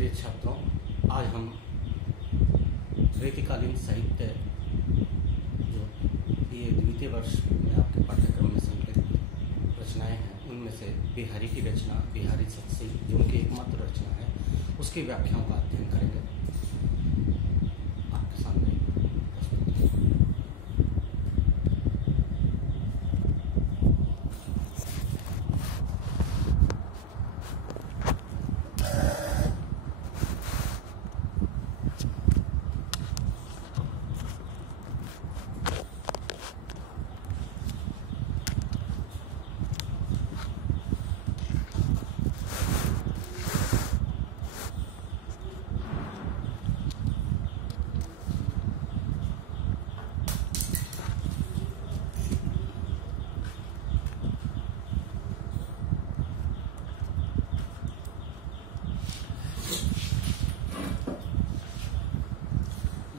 प्रिय छात्रों, आज हम रीतिकालीन साहित्य जो ये द्वितीय वर्ष में आपके पाठ्यक्रम में संकलित रचनाएं हैं, उनमें से बिहारी की रचना बिहारी सत्सी जो उनकी एकमात्र रचना है, उसकी व्याख्याओं का अध्ययन करेंगे। आपके सामने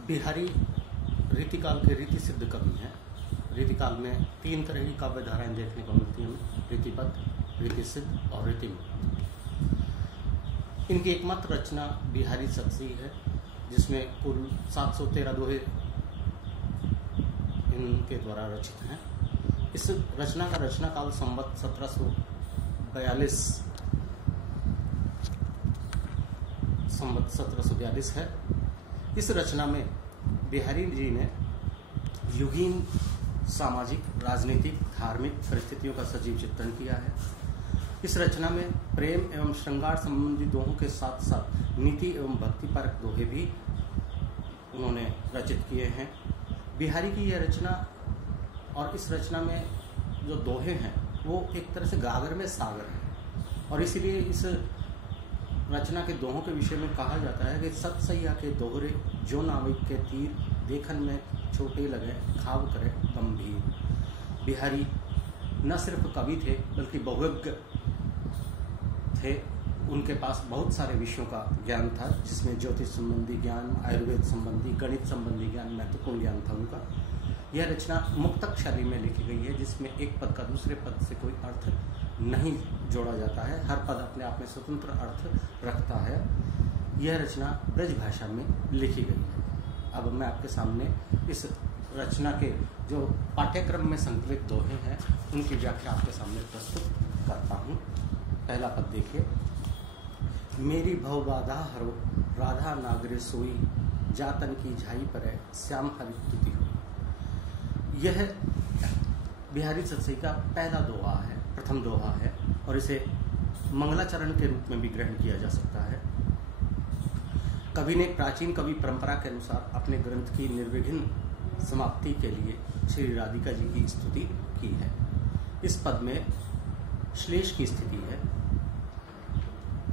बिहारी रीतिकाल के रीति सिद्ध कवि हैं। रीतिकाल में तीन तरह की काव्य धाराएं देखने को मिलती हैं, रीतिबद्ध, रीति सिद्ध और रीतिमुक्त। इनकी एकमात्र रचना बिहारी सत्सी है, जिसमें कुल 713 दोहे इनके द्वारा रचित हैं। इस रचना का रचना काल संवत 1742 है। इस रचना में बिहारी जी ने युगीन सामाजिक, राजनीतिक, धार्मिक परिस्थितियों का सजीव चित्रण किया है। इस रचना में प्रेम एवं श्रृंगार संबंधी दोहों के साथ साथ नीति एवं भक्तिपरक दोहे भी उन्होंने रचित किए हैं। बिहारी की यह रचना और इस रचना में जो दोहे हैं वो एक तरह से गागर में सागर है, और इसीलिए इस रचना के दोहों के विषय में कहा जाता है कि सतसैया के दोहरे जो नाविक के तीर, देखन में छोटे लगे घाव करे गंभीर। बिहारी न सिर्फ कवि थे बल्कि बहुज्ञ थे। उनके पास बहुत सारे विषयों का ज्ञान था, जिसमें ज्योतिष संबंधी ज्ञान, आयुर्वेद संबंधी, गणित संबंधी ज्ञान, महत्वपूर्ण ज्ञान था उनका। यह रचना मुक्तक शैली में लिखी गई है, जिसमें एक पद का दूसरे पद से कोई अर्थ नहीं जोड़ा जाता है। हर पद अपने आप में स्वतंत्र अर्थ रखता है। यह रचना ब्रज भाषा में लिखी गई है। अब मैं आपके सामने इस रचना के जो पाठ्यक्रम में संकलित दोहे हैं उनकी व्याख्या आपके सामने प्रस्तुत करता हूँ। पहला पद देखिए। मेरी भव बाधा हरो, राधा नागरे सोई, जातन की झाई पर श्याम हरितुति हो। यह बिहारी सत्सी का पहला दोहा है, प्रथम दोहा है, और इसे मंगलाचरण के रूप में भी ग्रहण किया जा सकता है। कवि ने प्राचीन कवि परंपरा के अनुसार अपने ग्रंथ की निर्विघ्न समाप्ति के लिए श्री राधिका जी की स्तुति की है। इस पद में श्लेष की स्थिति है।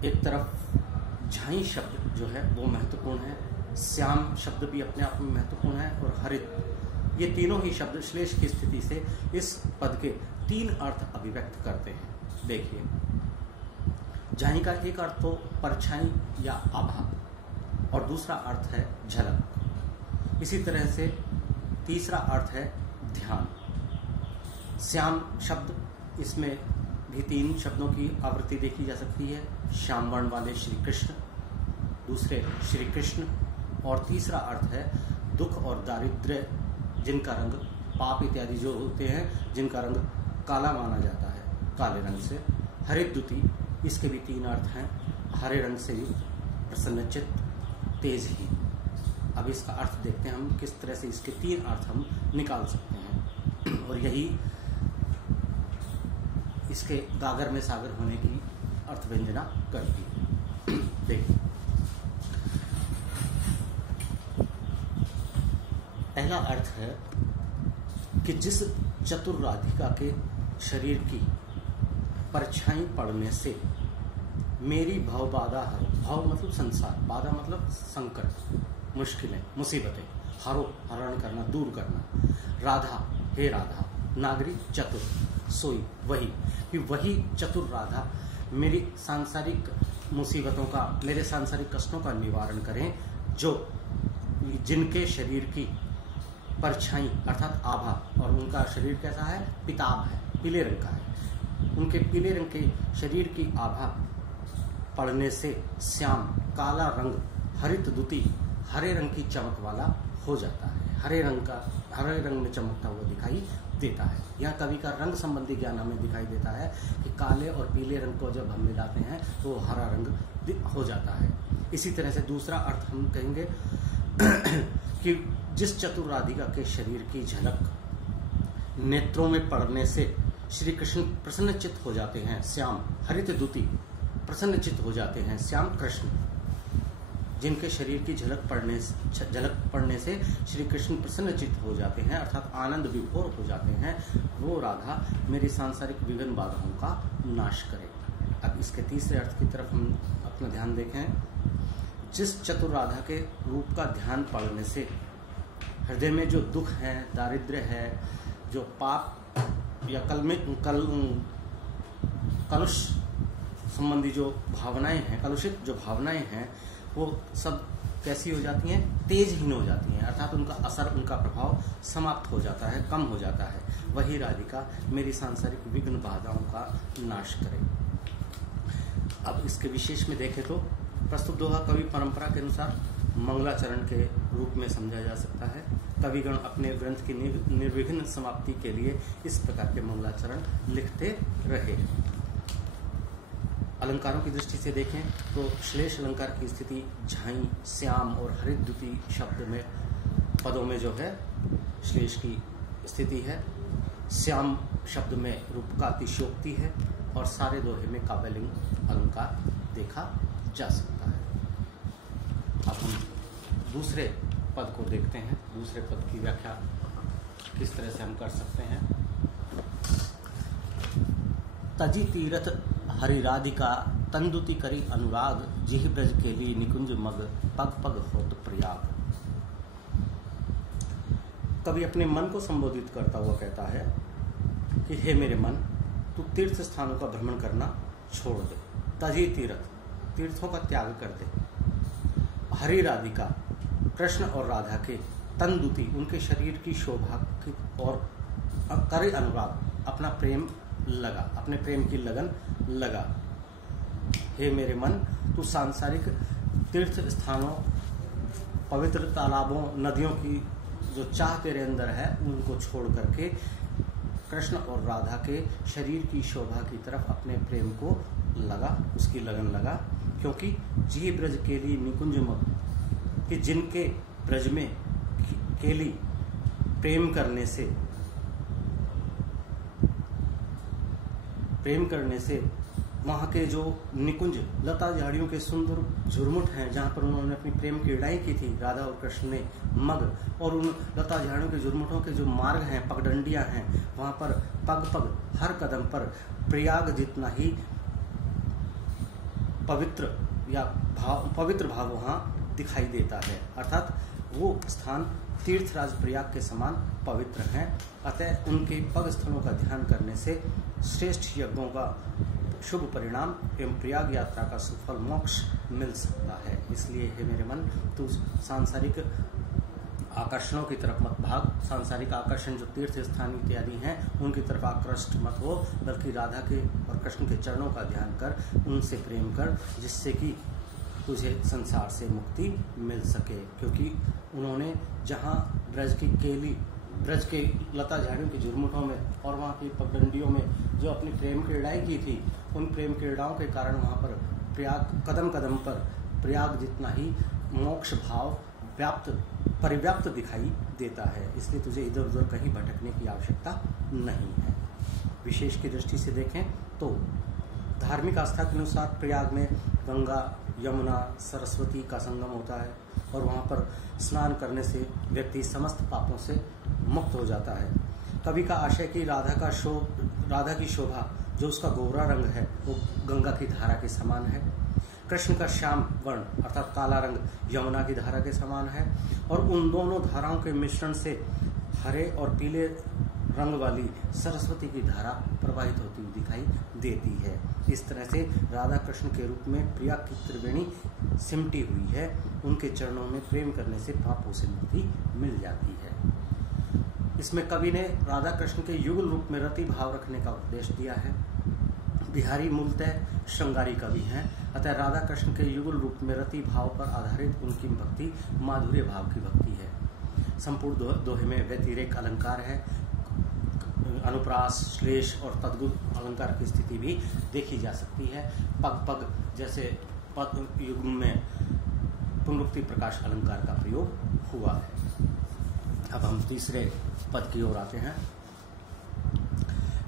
एक तरफ झाई शब्द जो है वो महत्वपूर्ण है, श्याम शब्द भी अपने आप में महत्वपूर्ण है, और हरित, ये तीनों ही शब्द श्लेष की स्थिति से इस पद के तीन अर्थ अभिव्यक्त करते हैं। देखिए, झाई का एक अर्थ तो परछाई या आभा, और दूसरा अर्थ है झलक। इसी तरह से तीसरा अर्थ है ध्यान। श्याम शब्द, इसमें भी तीन शब्दों की आवृत्ति देखी जा सकती है। श्याम वर्ण वाले श्री कृष्ण, दूसरे श्री कृष्ण, और तीसरा अर्थ है दुख और दारिद्र्य, जिनका रंग पाप इत्यादि जो होते हैं, जिनका रंग काला माना जाता है, काले रंग से। हरिद्युति, इसके भी तीन अर्थ हैं। हरे रंग से युक्त, प्रसन्नचित्त, तेज ही। अब इसका अर्थ देखते हैं हम, किस तरह से इसके तीन अर्थ हम निकाल सकते हैं, और यही इसके गागर में सागर होने की अर्थ व्यंजना करती है। देखिए, पहला अर्थ है कि जिस चतुर राधिका के शरीर की परछाई पड़ने से मेरी भव बाधा हरो, भव मतलब संसार, बाधा मतलब संकट, मुश्किलें, मुसीबतें, हरो हरण करना, दूर करना। राधा, हे राधा, नागरी चतुर, सोई, वही, कि वही चतुर राधा मेरी सांसारिक मुसीबतों का, मेरे सांसारिक कष्टों का निवारण करें, जो जिनके शरीर की परछाई अर्थात आभा, और उनका शरीर कैसा है, पिताभ है, पीले रंग का है, उनके पीले रंग के शरीर की आभा पड़ने से श्याम काला रंग हरित दुति हरे रंग की चमक वाला हो जाता है। हरे रंग में चमकता हुआ दिखाई देता है। यह कवि का रंग संबंधी ज्ञान हमें दिखाई देता है कि काले और पीले रंग को जब हम मिलाते हैं तो हरा रंग हो जाता है। इसी तरह से दूसरा अर्थ हम कहेंगे कि जिस चतुर राधिका के शरीर की झलक नेत्रों में पड़ने से श्री कृष्ण प्रसन्नचित्त हो जाते हैं। श्याम हरित दुति प्रसन्नचित्त हो जाते हैं। श्याम कृष्ण जिनके शरीर की झलक पड़ने से श्री कृष्ण प्रसन्नचित्त हो जाते हैं, अर्थात आनंद विभोर हो जाते हैं, वो राधा मेरी सांसारिक विघ्न बाधाओं का नाश करे। अब इसके तीसरे अर्थ की तरफ हम अपना ध्यान देखें। जिस चतुर राधा के रूप का ध्यान पड़ने से हृदय में जो दुख है, दारिद्र्य है, जो पाप या कलुष संबंधी जो भावनाएं हैं, कलुषित जो भावनाएं हैं, वो सब कैसी हो जाती हैं? तेजहीन हो जाती हैं, अर्थात उनका असर, उनका प्रभाव समाप्त हो जाता है, कम हो जाता है। वही राधिका मेरी सांसारिक विघ्न बाधाओं का नाश करे। अब इसके विशेष में देखें तो प्रस्तुत दोहा कवि परंपरा के अनुसार मंगलाचरण के रूप में समझा जा सकता है। कविगण अपने ग्रंथ की निर्विघ्न समाप्ति के लिए इस प्रकार के मंगलाचरण लिखते रहे। अलंकारों की दृष्टि से देखें तो श्लेष अलंकार की स्थिति झाई, श्याम और हरित द्युति शब्द में, पदों में जो है श्लेष की स्थिति है। श्याम शब्द में रूप का अतिशयोक्ति है और सारे दोहे में काव्यलिंग अलंकार देखा जा सकता है। अब हम दूसरे पद को देखते हैं। दूसरे पद की व्याख्या किस तरह से हम कर सकते हैं। तजी तीरथ हरि राधिका तंदुति करी अनुराग, जिह ब्रज के लिए निकुंज मग पग पग होत प्रयाग। कवि अपने मन को संबोधित करता हुआ कहता है कि हे मेरे मन, तू तीर्थ स्थानों का भ्रमण करना छोड़ दे। तजी तीर्थ, तीर्थों का त्याग कर दे। हरि राधिका, कृष्ण और राधा के तंदुति, उनके शरीर की शोभा की और करे अनुराग, अपना प्रेम लगा, अपने प्रेम की लगन लगा। हे मेरे मन, तू सांसारिक तीर्थ स्थानों, पवित्र तालाबों, नदियों की जो चाह तेरे अंदर है, उनको छोड़ करके कृष्ण और राधा के शरीर की शोभा की तरफ अपने प्रेम को लगा, उसकी लगन लगा। क्योंकि जी ब्रज केली निकुंज मग, कि जिनके ब्रज में केली प्रेम करने से वहाँ के जो निकुंज लता झाड़ियों के सुंदर झुरमुट हैं, जहाँ पर उन्होंने अपनी प्रेम क्रीड़ाएं की थी राधा और कृष्ण ने, मग, और उन लता झाड़ियों के झुरमुटों के जो मार्ग हैं, पगडंडियां हैं, वहाँ पर पग पग, हर कदम पर प्रयाग जितना ही पवित्र भाव वहाँ दिखाई देता है। अर्थात वो स्थान तीर्थराज प्रयाग के समान पवित्र हैं। अतः उनके पग स्थलों का ध्यान करने से श्रेष्ठ यज्ञों का शुभ परिणाम एवं प्रयाग यात्रा का सफल मोक्ष मिल सकता है। इसलिए हे मेरे मन, तू सांसारिक आकर्षणों की तरफ मत भाग। सांसारिक आकर्षण जो तीर्थ स्थान इत्यादि हैं, उनकी तरफ आकृष्ट मत हो, बल्कि राधा के और कृष्ण के चरणों का ध्यान कर, उनसे प्रेम कर, जिससे कि तुझे संसार से मुक्ति मिल सके। क्योंकि उन्होंने जहाँ ब्रज की केली, ब्रज के लता झाड़ियों के झुरमुटों में और वहाँ की पगडंडियों में जो अपनी प्रेम क्रीड़ाएं की थी, उन प्रेम क्रीड़ाओं के कारण वहाँ पर प्रयाग, कदम कदम पर प्रयाग जितना ही मोक्ष भाव परिव्याप्त दिखाई देता है। इसलिए तुझे इधर उधर कहीं भटकने की आवश्यकता नहीं है। विशेष की दृष्टि से देखें तो धार्मिक आस्था के अनुसार प्रयाग में गंगा, यमुना, सरस्वती का संगम होता है और वहाँ पर स्नान करने से व्यक्ति समस्त पापों से मुक्त हो जाता है। कवि का आशय कि राधा की शोभा जो उसका गोरा रंग है, वो गंगा की धारा के समान है। कृष्ण का श्याम वर्ण अर्थात काला रंग यमुना की धारा के समान है और उन दोनों धाराओं के मिश्रण से हरे और पीले रंग वाली सरस्वती की धारा प्रवाहित होती हुई दिखाई देती है। इस तरह से राधा कृष्ण के रूप में प्रयाग की त्रिवेणी सिमटी हुई है। उनके चरणों में प्रेम करने से पापों से मुक्ति मिल जाती है। इसमें कवि ने राधा कृष्ण के युगल रूप में रति भाव रखने का उपदेश दिया है। बिहारी मूलतः श्रृंगारी कवि हैं, अतः राधा कृष्ण के युगल रूप में रति भाव पर आधारित उनकी भक्ति माधुर्य भाव की भक्ति है। संपूर्ण दोहे में व्यतिरेक अलंकार है, अनुप्रास, श्लेष और तद्गुण अलंकार की स्थिति भी देखी जा सकती है। पग पग जैसे पद युग में पुनरुक्ति प्रकाश अलंकार का प्रयोग हुआ है। अब हम तीसरे पद की ओर आते हैं।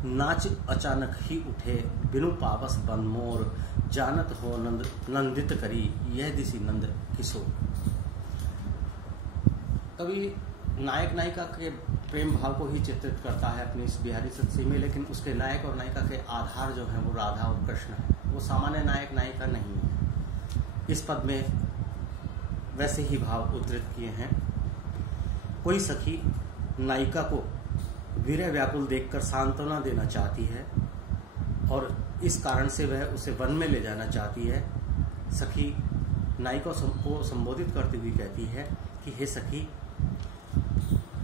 नाच अचानक ही उठे बिनु पावस बन मोर, जानत हो नंदित करी यह दिसी नंद किशोर। कवि नायक नायिका के प्रेम भाव को ही चित्रित करता है अपनी इस बिहारी सत्सी में, लेकिन उसके नायक और नायिका के आधार जो है वो राधा और कृष्ण है, वो सामान्य नायक नायिका नहीं है। इस पद में वैसे ही भाव उद्धृत किए हैं। कोई सखी नायिका को वीर्य व्याकुल देखकर सांत्वना देना चाहती है और इस कारण से वह उसे वन में ले जाना चाहती है। सखी नायिका को संबोधित करते हुए कहती है कि हे सखी,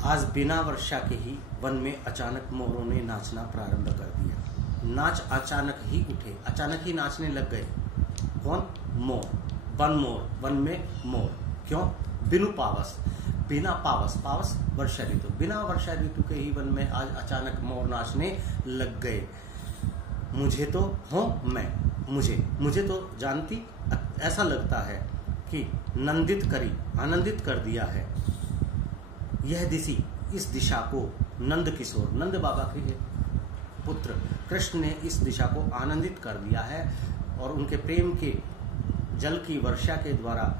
आज बिना वर्षा के ही वन में अचानक मोरों ने नाचना प्रारंभ कर दिया। नाच अचानक ही उठे, अचानक ही नाचने लग गए। कौन? मोर, मोर, वन में मोर। क्यों? बिनु पावस, बिना पावस, पावस वर्षा ऋतु, बिना वर्षा ऋतु के ही वन में आज अचानक मोर नाचने लग गए। मुझे तो मुझे तो जानती ऐसा लगता है कि नंदित करी, आनंदित कर दिया है। यह दिशी, इस दिशा को, नंद किशोर, नंद बाबा के पुत्र कृष्ण ने इस दिशा को आनंदित कर दिया है और उनके प्रेम के जल की वर्षा के द्वारा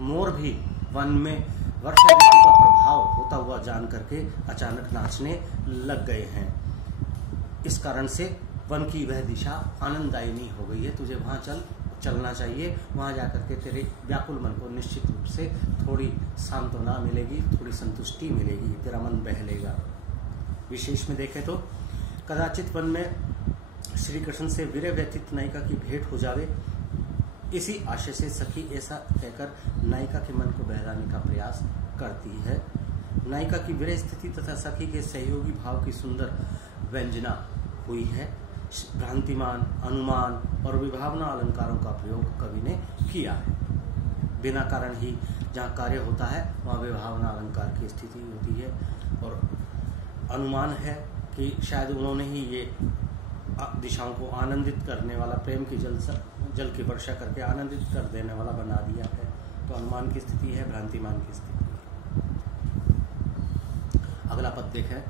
मोर भी वन में वर्षा ऋतु का प्रभाव होता हुआ जान करके अचानक नाचने लग गए हैं। इस कारण से वन की वह दिशा आनंददायिनी हो गई है। तुझे वहां चलना चाहिए, वहां जाकर के तेरे व्याकुल मन को निश्चित रूप से थोड़ी सांत्वना मिलेगी, थोड़ी संतुष्टि मिलेगी, तेरा मन बहलेगा। विशेष में देखें तो कदाचित वन में श्री कृष्ण से वीर्य व्यतीत नायिका की भेंट हो जावे, इसी आशय से सखी ऐसा कहकर नायिका के मन को बहलाने का प्रयास करती है। नायिका की विरह स्थिति तथा सखी के सहयोगी भाव की सुंदर व्यंजना हुई है। भ्रांतिमान, अनुमान और विभावना अलंकारों का प्रयोग कवि ने किया है। बिना कारण ही जहाँ कार्य होता है वहाँ विभावना अलंकार की स्थिति होती है और अनुमान है कि शायद उन्होंने ही ये दिशाओं को आनंदित करने वाला, प्रेम की जल की वर्षा करके आनंदित कर देने वाला बना दिया है। तो अनुमान की स्थिति है, भ्रांतिमान की स्थिति है। अगला पद देखें।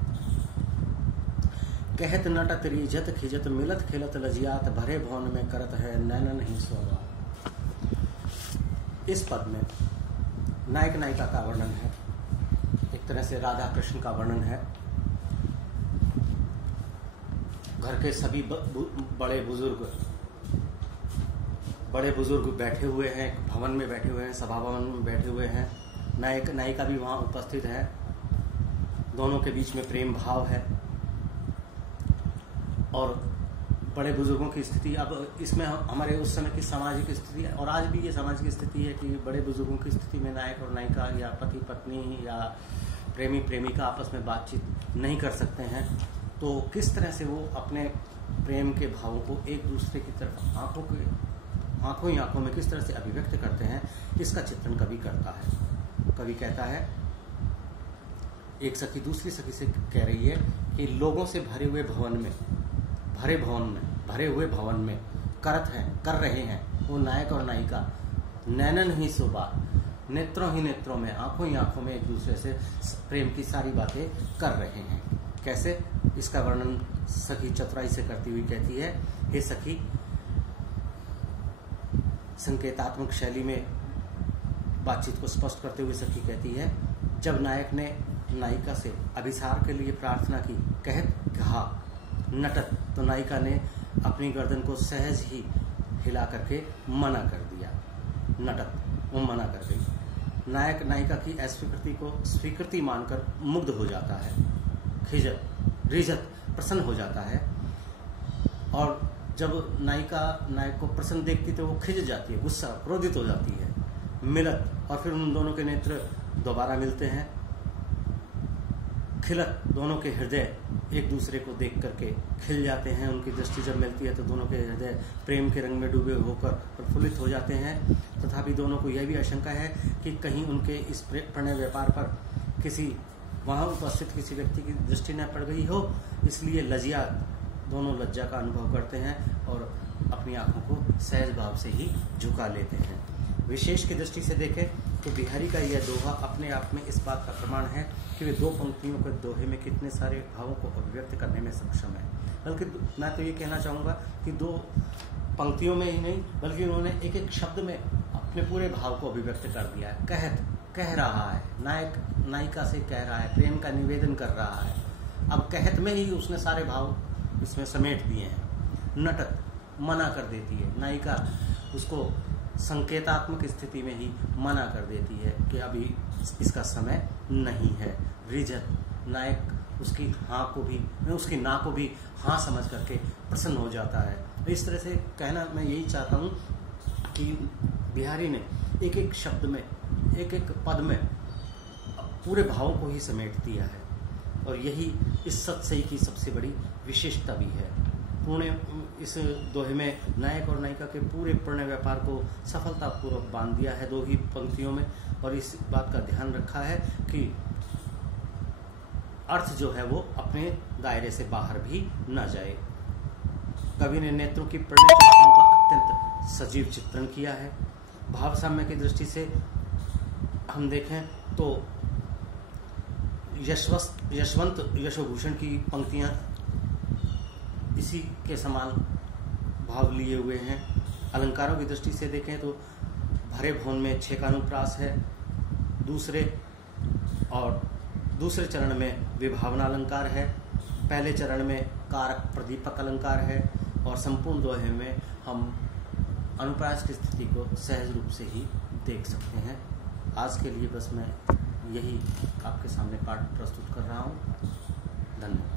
कहत नटत रीझत खिजत मिलत खिलत लजियात, भरे भवन में करत है नैनन ही सोवा। इस पद में नायक नायिका का वर्णन है, एक तरह से राधा कृष्ण का वर्णन है। घर के सभी बड़े बुजुर्ग बैठे हुए हैं, भवन में बैठे हुए हैं, सभा भवन में बैठे हुए हैं। नायक नायिका भी वहां उपस्थित है। दोनों के बीच में प्रेम भाव है और बड़े बुजुर्गों की स्थिति, अब इसमें हमारे उस समय की सामाजिक स्थिति और आज भी ये सामाजिक स्थिति है कि बड़े बुजुर्गों की स्थिति में नायक और नायिका या पति पत्नी या प्रेमी प्रेमिका आपस में बातचीत नहीं कर सकते हैं। तो किस तरह से वो अपने प्रेम के भावों को एक दूसरे की तरफ आंखों ही आंखों में किस तरह से अभिव्यक्त करते हैं, इसका चित्रण कवि करता है। कवि कहता है, एक सखी दूसरी सखी से कह रही है कि लोगों से भरे हुए भवन में कर रहे हैं वो नायक और नायिका नैनन ही सुबा, नेत्रों ही नेत्रों में, आंखों ही आंखों में एक दूसरे से प्रेम की सारी बातें कर रहे हैं। कैसे? इसका वर्णन सखी चतुराई से करती हुई कहती है, हे सखी, संकेतात्मक शैली में बातचीत को स्पष्ट करते हुए सखी कहती है, जब नायक ने नायिका से अभिसार के लिए प्रार्थना की, कहा नटत, तो नायिका ने अपनी गर्दन को सहज ही हिला करके मना कर दिया। नटत, वो मना कर गई। नायक नायिका की अस्वीकृति को स्वीकृति मानकर मुग्ध हो जाता है, खिजत, रिजत, प्रसन्न हो जाता है। और जब नायिका नायक को प्रसन्न देखती तो वो खिज जाती है, गुस्सा, क्रोधित हो जाती है। मिलत, और फिर उन दोनों के नेत्र दोबारा मिलते हैं। खिलत, दोनों के हृदय एक दूसरे को देख करके खिल जाते हैं। उनकी दृष्टि जब मिलती है तो दोनों के हृदय प्रेम के रंग में डूबे होकर प्रफुल्लित हो जाते हैं। तथापि दोनों को यह भी आशंका है कि कहीं उनके इस प्रणय व्यापार पर किसी वहाँ उपस्थित किसी व्यक्ति की दृष्टि न पड़ गई हो, इसलिए दोनों लज्जा का अनुभव करते हैं और अपनी आंखों को सहज भाव से ही झुका लेते हैं। विशेष की दृष्टि से देखें तो बिहारी का यह दोहा अपने आप में इस बात का प्रमाण है कि वे 2 पंक्तियों के दोहे में कितने सारे भावों को अभिव्यक्त करने में सक्षम है। बल्कि मैं तो ये कहना चाहूँगा कि 2 पंक्तियों में ही नहीं, बल्कि उन्होंने एक एक शब्द में अपने पूरे भाव को अभिव्यक्त कर दिया है। कह रहा है, नायक नायिका से कह रहा है, प्रेम का निवेदन कर रहा है। अब कहत में ही उसने सारे भाव इसमें समेट दिए हैं। नटत, मना कर देती है नायिका, उसको संकेतात्मक स्थिति में ही मना कर देती है कि अभी इसका समय नहीं है। रिझत, नायक उसकी ना को भी हाँ समझ करके प्रसन्न हो जाता है। इस तरह से कहना मैं यही चाहता हूँ कि बिहारी ने एक एक शब्द में, एक एक पद में पूरे भावों को ही समेट दिया है और यही इस सत्सई की सबसे बड़ी विशेषता भी है। इस दोहे में नायक और नायिका के पूरे प्रणय व्यापार को सफलतापूर्वक बांध दिया है 2 ही पंक्तियों में, और इस बात का ध्यान रखा है कि अर्थ जो है वो अपने दायरे से बाहर भी न जाए। कवि ने नेत्रों की प्रणय चेष्टाओं का अत्यंत सजीव चित्रण किया है। भाव साम्य की दृष्टि से हम देखें तो यशवंत यशोभूषण की पंक्तियां इसी के समान भाव लिए हुए हैं। अलंकारों की दृष्टि से देखें तो भरे भवन में 6 का अनुप्रास है। दूसरे चरण में विभावना अलंकार है। पहले चरण में कारक प्रदीपक अलंकार है और संपूर्ण दोहे में हम अनुप्रास की स्थिति को सहज रूप से ही देख सकते हैं। आज के लिए बस मैं यही आपके सामने पाठ प्रस्तुत कर रहा हूँ। धन्यवाद।